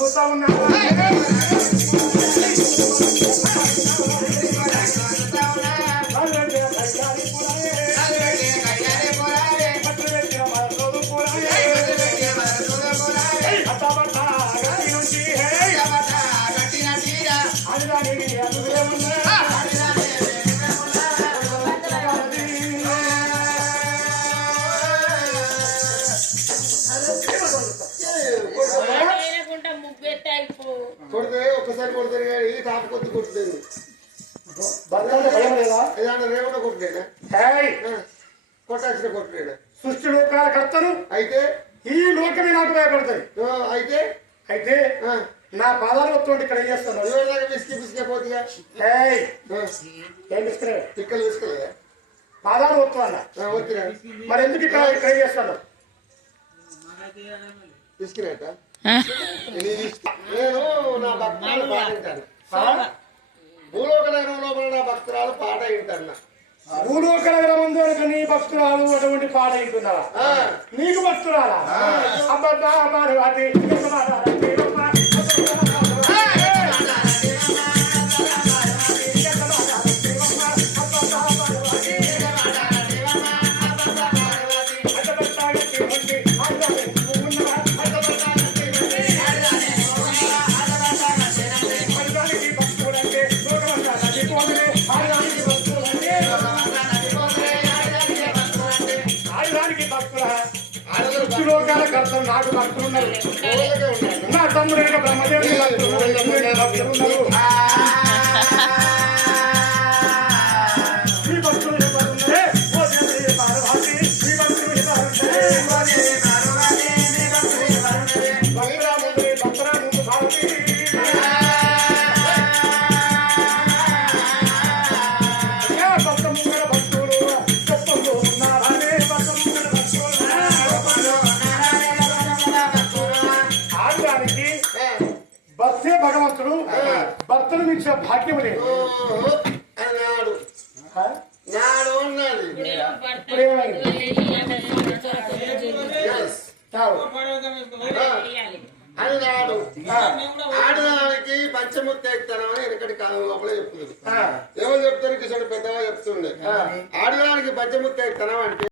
చూస్తా ఉన్నా ఒకసారి కొడుతుంది కానీ తాపు కొద్ది కొట్టుతుంది రేవులో కొట్టులేనా కొట్టాల్సిన కొట్టులేనా సృష్టి లోకాల కర్తను అయితే ఈ లోకమే నాకు భయపడుతుంది అయితే అయితే నా పాదాలు వస్తుంది ఇక్కడ ఏం చేస్తున్నావు విసికి విసికే పోతుందా ఏం తీసుకురా తిక్కలు విసుకలేదా పాదాలు వస్తు అన్న వచ్చినా మరి ఎందుకు ఇక్కడ ఇక్కడ చేస్తాను విసికినట్ట నేను నా భక్తురాలు పాట వింటాను భూలోక నగరం లోపల నా భక్తురాలు పాట వింటాను భూలోక నగరమందు నీ భక్తురాలు అటువంటి పాట వింటున్నావా నీకు భక్తురాలా అబ్బా పార్వతి లోకాల కర్తలు నాకు భక్తులు ఉన్నారు నా తమ్ముడు బ్రహ్మదేవుని భక్తులు ఉన్నారు ఈ భక్తులు ఎవరున్నారే పార్వతి ఈ భక్తులు భక్తురాముందు భారతి భక్తే భగవంతుడు భక్తులు ఇచ్చే భాగ్యం లేదు నాడు నాడు ఉన్నది అని నాడు ఆడదానికి పంచముత్తేక్తనం అని వెనకటి కాలం లోపల చెప్తుంది ఎవరు చెప్తారు కిషోడు పెద్దగా చెప్తుండే ఆడదానికి పంచముత్తేక్తనం అంటే